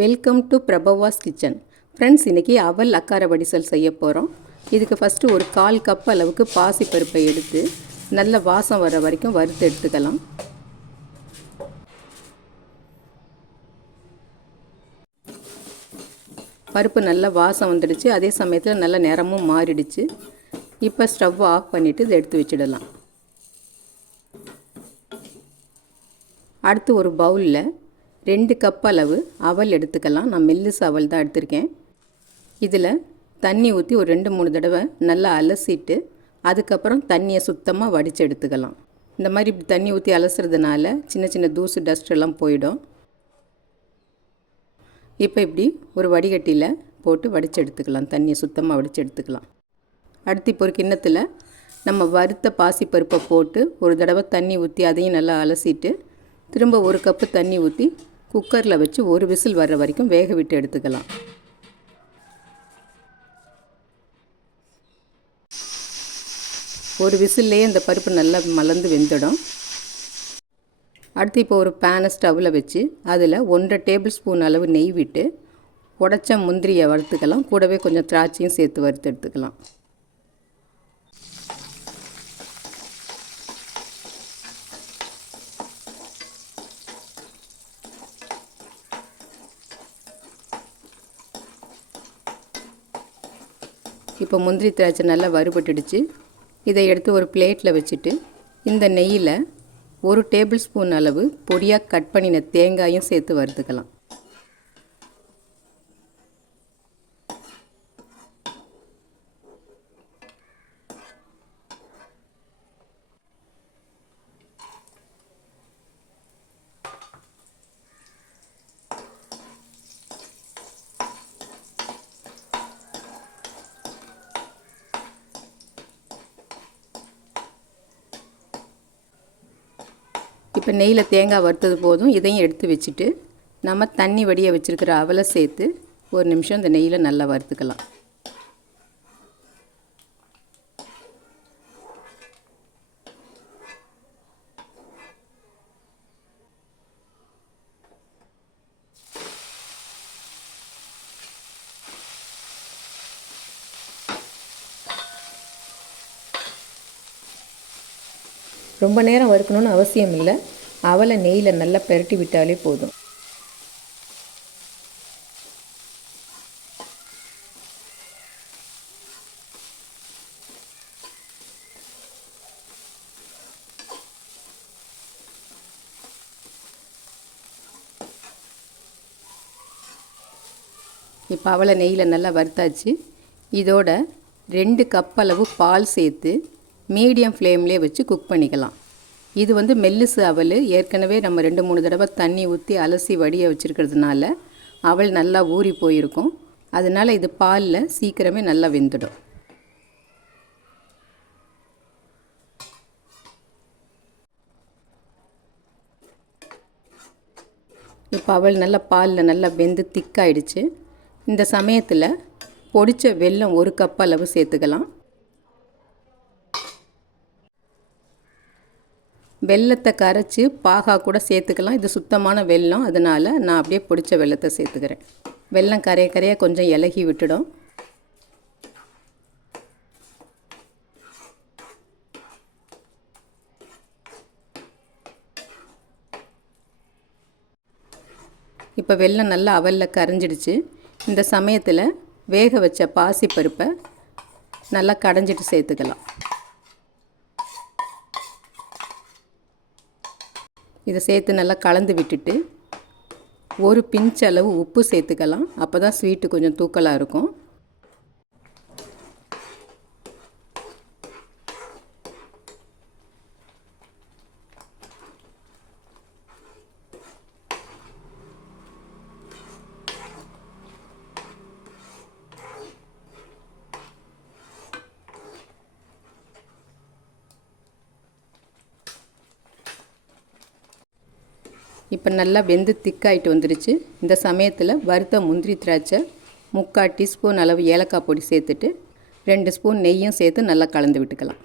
Welcome to Prabavas kitchen. Friends, இன்றைக்கி அவல் அக்கார வடிசல் செய்ய போகிறோம். இதுக்கு ஃபஸ்ட்டு ஒரு 1/4 கப் அளவுக்கு பாசிப்பருப்பை எடுத்து நல்ல வாசம் வர வரைக்கும் வறுத்து எடுத்துக்கலாம். பருப்பு நல்ல வாசம் வந்துடுச்சு, அதே சமயத்தில் நல்ல நிறமும் மாறிடுச்சு. இப்போ ஸ்டவ் ஆஃப் பண்ணிவிட்டு இதை எடுத்து வச்சிடலாம். அடுத்து ஒரு பவுலில் 2 கப் அளவு அவல் எடுத்துக்கலாம். நான் மெல்லிசு அவல் தான் எடுத்திருக்கேன். இதில் தண்ணி ஊற்றி ஒரு 2-3 தடவை நல்லா அலசிட்டு அதுக்கப்புறம் தண்ணியை சுத்தமாக வடித்து எடுத்துக்கலாம். இந்த மாதிரி இப்படி தண்ணி ஊற்றி அலசுறதுனால சின்ன சின்ன தூசு டஸ்ட் எல்லாம் போயிடும். இப்போ இப்படி ஒரு வடிகட்டியில் போட்டு வடித்து எடுத்துக்கலாம். தண்ணியை சுத்தமாக வடித்து எடுத்துக்கலாம். அடுத்து இப்போ ஒரு கிண்ணத்தில் நம்ம வறுத்த பாசிப்பருப்பை போட்டு ஒரு தடவை தண்ணி ஊற்றி அதையும் நல்லா அலசிட்டு திரும்ப 1 கப்பு தண்ணி ஊற்றி குக்கரில் வச்சு ஒரு விசில் வர்ற வரைக்கும் வேக விட்டு எடுத்துக்கலாம். ஒரு விசில்லையே இந்த பருப்பு நல்லா மலர்ந்து வெந்துடும். அடுத்து இப்போ ஒரு பேனை ஸ்டவ்வில் வச்சு அதில் 1.5 டேபிள் ஸ்பூன் அளவு நெய் விட்டு உடைச்ச முந்திரியை வறுத்துக்கலாம். கூடவே கொஞ்சம் திராட்சையும் சேர்த்து வறுத்து எடுத்துக்கலாம். இப்போ முந்திரி திராட்சை நல்லா வறுபட்டுடுச்சு. இதை எடுத்து ஒரு பிளேட்டில் வச்சுட்டு இந்த நெய்யில் 1 டேபிள் ஸ்பூன் அளவு பொடியாக கட் பண்ணின தேங்காயும் சேர்த்து வறுத்துக்கலாம். இப்போ நெய்யில் தேங்காய் வறுத்தது போதும். இதையும் எடுத்து வச்சுட்டு நம்ம தண்ணி வடிய வச்சுருக்கிற அவலை சேர்த்து ஒரு நிமிஷம் இந்த நெய்யில் நல்லா வறுத்துக்கலாம். ரொம்ப நேரம் வறுக்கணும்னு அவசியம் இல்லை. அவலை நெய்யில் நல்லா பெரட்டி விட்டாலே போதும். இப்போ அவலை நெய்யில் நல்லா வறுத்தாச்சு. இதோட 2 கப் அளவு பால் சேர்த்து மீடியம் ஃப்ளேம்லேயே வச்சு குக் பண்ணிக்கலாம். இது மெல்லிசு அவல். ஏற்கனவே நம்ம 2-3 தடவை தண்ணி ஊற்றி அலசி வடிய வச்சுருக்கிறதுனால அவல் நல்லா ஊறி போயிருக்கும். அதனால் இது பாலில் சீக்கிரமே நல்லா வெந்துடும். இப்போ அவல் நல்லா பாலில் நல்லா வெந்து திக்காயிடுச்சு. இந்த சமயத்தில் பொடித்த வெல்லம் 1 கப் அளவு சேர்த்துக்கலாம். வெல்லத்தை கரைச்சி பாகா கூட சேர்த்துக்கலாம். இது சுத்தமான வெல்லம், அதனால் நான் அப்படியே பொடித்த வெல்லத்தை சேர்த்துக்கிறேன். வெல்லம் கரைய கொஞ்சம் இலகி விட்டுடும். இப்போ வெல்லம் நல்லா அவலில் கரைஞ்சிடுச்சு. இந்த சமயத்தில் வேக வச்ச பாசிப்பருப்பை நல்லா கடைஞ்சிட்டு சேர்த்துக்கலாம். இதை சேர்த்து நல்லா கலந்து விட்டுட்டு ஒரு பிஞ்ச் அளவு உப்பு சேர்த்துக்கலாம். அப்போ தான் ஸ்வீட்டு கொஞ்சம் தூக்கலாக இருக்கும். இப்போ நல்லா வெந்து திக்காயிட்டு வந்துடுச்சு. இந்த சமயத்தில் வறுத்த முந்திரி திராட்சை 3/4 டீஸ்பூன் அளவு ஏலக்காய் பொடி சேர்த்துட்டு 2 ஸ்பூன் நெய்யும் சேர்த்து நல்லா கலந்து விட்டுக்கலாம்.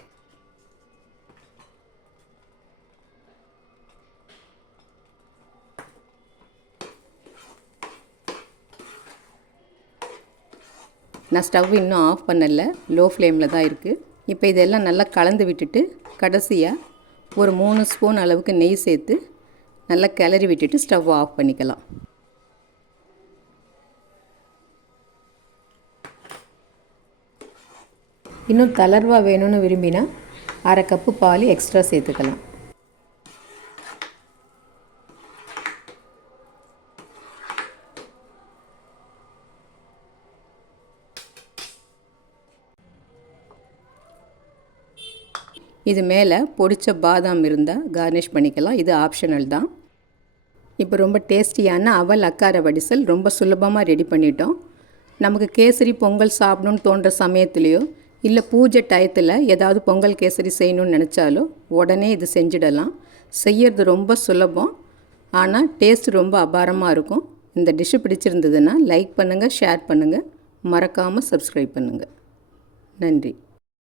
நான் ஸ்டவ் இன்னும் ஆஃப் பண்ணலை, லோ ஃப்ளேமில் தான் இருக்குது. இப்போ இதெல்லாம் நல்லா கலந்து விட்டுட்டு கடைசியாக ஒரு 3 ஸ்பூன் அளவுக்கு நெய் சேர்த்து நல்லா கிளறி விட்டுட்டு ஸ்டவ் ஆஃப் பண்ணிக்கலாம். இன்னும் தளர்வாக வேணும்னு விரும்பினா 1/2 கப்பு பால் எக்ஸ்ட்ரா சேர்த்துக்கலாம். இது மேலே பொடிச்ச பாதாம் இருந்தால் கார்னிஷ் பண்ணிக்கலாம். இது ஆப்ஷனல் தான். இப்போ ரொம்ப டேஸ்டியான அவல் அக்கார வடிசல் ரொம்ப சுலபமாக ரெடி பண்ணிட்டோம். நமக்கு கேசரி பொங்கல் சாப்பிடணுன்னு தோன்ற சமயத்துலேயோ இல்லை பூஜை டயத்தில் ஏதாவது பொங்கல் கேசரி செய்யணும்னு நினச்சாலோ உடனே இது செஞ்சிடலாம். செய்யறது ரொம்ப சுலபம், ஆனால் டேஸ்ட் ரொம்ப அபாரமாக இருக்கும். இந்த டிஷ்ஷு பிடிச்சிருந்ததுன்னா லைக் பண்ணுங்கள், ஷேர் பண்ணுங்கள், மறக்காமல் சப்ஸ்கிரைப் பண்ணுங்கள். நன்றி.